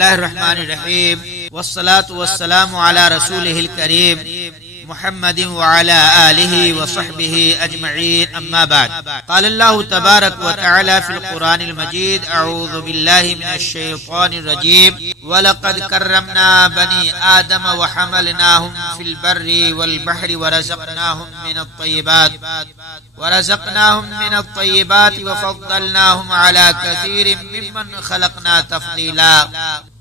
اللہ الرحمن الرحیم والصلاة والسلام علی رسولہ الکریم محمد وعلى آله وصحبه أجمعين أما بعد قال الله تبارك وتعالى في القرآن المجيد أعوذ بالله من الشيطان الرجيم ولقد كرمنا بني آدم وحملناهم في البر والبحر ورزقناهم من الطيبات وفضلناهم على كثير ممن خلقنا تفضيلا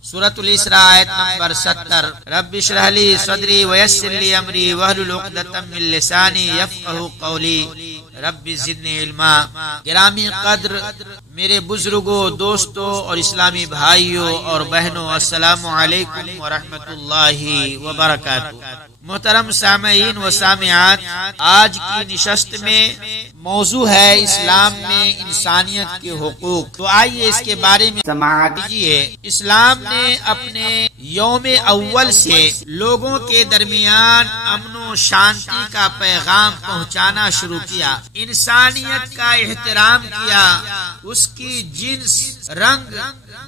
سورة الاسراء آیت نمبر 70 رب اشرح لي صدري ويسر لي امري واحلل عقدة من لساني يفقهوا قولي رب زدني علما۔ گرامی قدر میرے بزرگوں، دوستوں اور اسلامی بھائیوں اور بہنوں، السلام علیکم ورحمۃ اللہ وبرکاتہ۔ محترم سامعین و سامعات، آج کی نشست میں موضوع ہے اسلام میں انسانیت کے حقوق۔ تو آئیے اس کے بارے میں سماعت کیجیے۔ اسلام نے اپنے یوم اول سے لوگوں کے درمیان امن و شانتی کا پیغام پہنچانا شروع کیا، انسانیت کا احترام کیا، اس کی جنس، رنگ،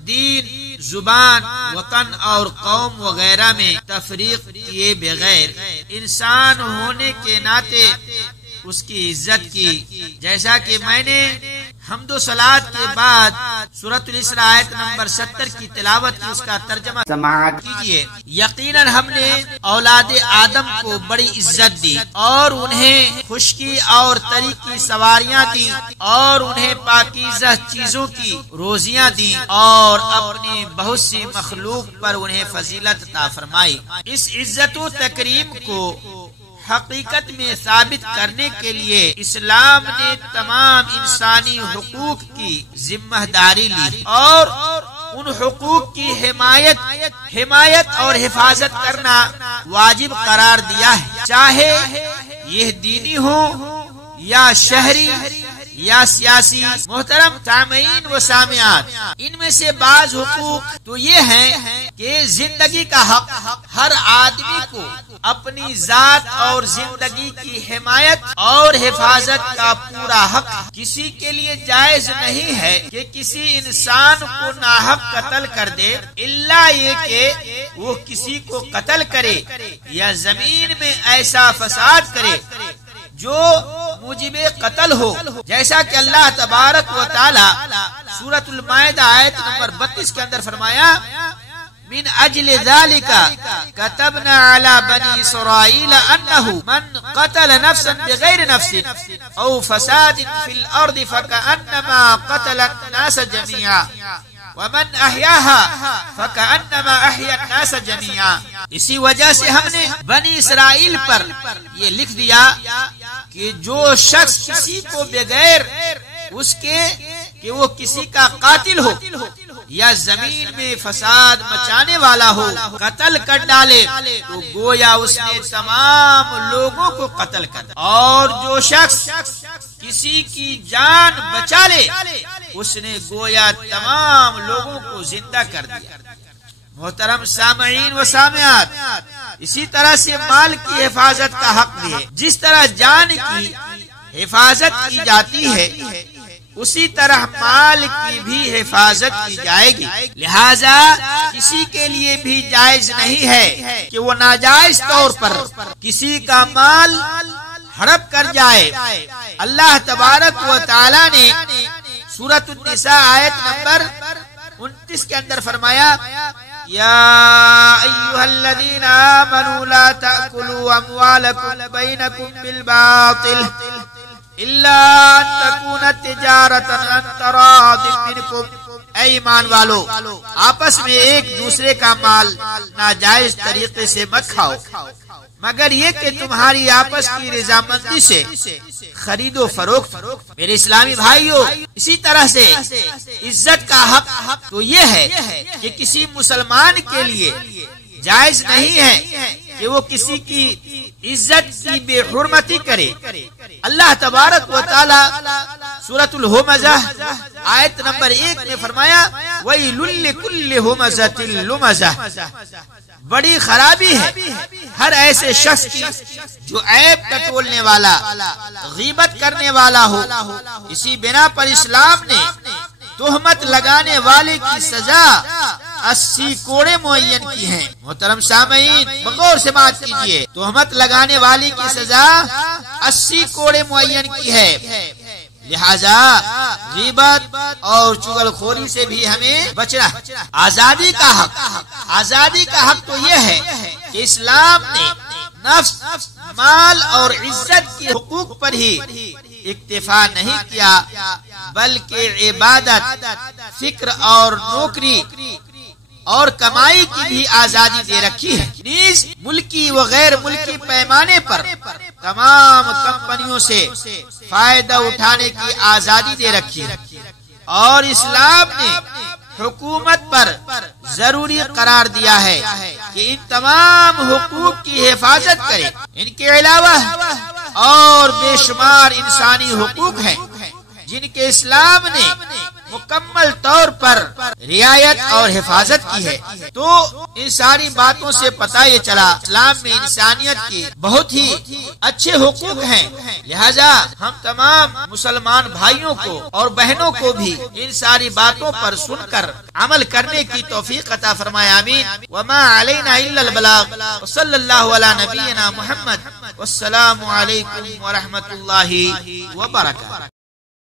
دین، زبان، وطن اور قوم وغیرہ میں تفریق کیے بغیر انسان ہونے کے ناطے اس کی عزت کی۔ جیسا کہ میں نے حمد و صلات کے بعد سورۃ الاسراء آیت نمبر 70 کی تلاوت کی، اس کا ترجمہ سماعت کیجیے۔ یقیناً ہم نے اولاد آدم کو بڑی عزت دی اور انہیں خشکی اور تری کی سواریاں دی اور انہیں پاکیزہ چیزوں کی روزیاں دی اور اپنی بہت سی مخلوق پر انہیں فضیلت عطا فرمائی۔ اس عزت و تکریم کو حقیقت میں ثابت کرنے کے لیے اسلام نے تمام انسانی حقوق کی ذمہ داری لی اور ان حقوق کی حمایت اور حفاظت کرنا واجب قرار دیا ہے، چاہے یہ دینی ہو یا شہری یا سیاسی۔ محترم سامعین و سامعات، ان میں سے بعض حقوق تو یہ ہیں کہ زندگی کا حق، ہر آدمی کو اپنی ذات اور زندگی کی حمایت اور حفاظت کا پورا حق۔ کسی کے لیے جائز نہیں ہے کہ کسی انسان کو ناحق قتل کر دے، الا یہ کہ وہ کسی کو قتل کرے یا زمین میں ایسا فساد کرے جو موجب قتل ہو، جیسا کہ اللہ تبارک و تعالی سورۃ المائدہ آیت نمبر 32 کے اندر فرمایا، من اجل ذلك كتبنا على بني اسرائيل انه من قتل نفسا بغير نفس او فساد في الارض فكأنما قتل الناس جميعا ومن احیاها فكأنما احیا الناس جميعا۔ اسی وجہ سے ہم نے بنی اسرائیل پر یہ لکھ دیا کہ جو شخص کسی کو بغیر اس کے کہ وہ کسی کا قاتل ہو یا زمین میں فساد مچانے والا ہو، قتل کر ڈالے تو گویا اس نے تمام لوگوں کو قتل کر دیا، اور جو شخص کسی کی جان بچا لے اس نے گویا تمام لوگوں کو زندہ کر دیا۔ محترم سامعین و سامعات، اسی طرح سے مال کی حفاظت کا حق بھی ہے۔ جس طرح جان کی حفاظت کی جاتی ہے اسی طرح مال کی بھی حفاظت کی جائے گی، لہذا کسی کے لیے بھی جائز نہیں ہے کہ وہ ناجائز طور پر کسی کا مال ہڑپ کر جائے۔ اللہ تبارک و تعالی نے سورۃ النساء آیت نمبر 29 کے اندر فرمایا، یا ایھا الذین آمنوا لا تأکلوا اموالکم بینکم بالباطل الا ان تکون تجارۃ عن تراض منکم۔ اے ایمان والو، آپس میں ایک دوسرے کا مال ناجائز طریقے سے مت کھاؤ مگر یہ کہ تمہاری آپس کی رضامندی سے خرید و فروخت۔ میرے اسلامی بھائیوں، اسی طرح سے عزت کا حق تو یہ ہے کہ کسی مسلمان کے لیے جائز نہیں ہے کہ وہ کسی کی عزت کی بے حرمتی کرے۔ اللہ تبارک و تعالی سورۃ الہمزہ آیت نمبر 1 میں فرمایا، وَيْلٌ لِكُلِّ ہُمَزَةٍ لُمَزَةٍ، بڑی خرابی ہے ہر ایسے شخص کی جو عیب ٹٹولنے والا، غیبت کرنے والا ہو۔ اسی بنا پر اسلام نے تہمت لگانے والے کی سزا 80 کوڑے معین کی ہیں۔ محترم سامعین بغور سے بات کیجیے، تہمت لگانے والی کی سزا 80 کوڑے معین کی ہے، لہذا غیبت اور چغل خوری سے بھی ہمیں بچنا ہے۔ آزادی کا حق تو یہ ہے کہ اسلام نے نفس، مال اور عزت کے حقوق پر ہی اکتفا نہیں کیا، بلکہ عبادت، فکر اور نوکری اور کمائی کی بھی آزادی دے رکھی ہے۔ نیز ملکی و غیر ملکی پیمانے پر تمام کمپنیوں سے فائدہ اٹھانے کی آزادی دے رکھی ہے، اور اسلام نے حکومت پر ضروری قرار دیا ہے کہ ان تمام حقوق کی حفاظت کرے۔ ان کے علاوہ اور بے شمار انسانی حقوق ہیں جن کے اسلام نے مکمل طور پر رعایت اور حفاظت کی ہے۔ تو ان ساری باتوں سے پتہ یہ چلا اسلام میں انسانیت کے بہت ہی اچھے حقوق ہیں، لہذا ہم تمام مسلمان بھائیوں کو اور بہنوں کو بھی ان ساری باتوں پر سن کر عمل کرنے کی توفیق عطا فرمائے، آمین۔ وما علینا الا البلاغ، وصلی اللہ علی نبینا محمد، والسلام علیکم ورحمۃ اللہ وبرکاتہ۔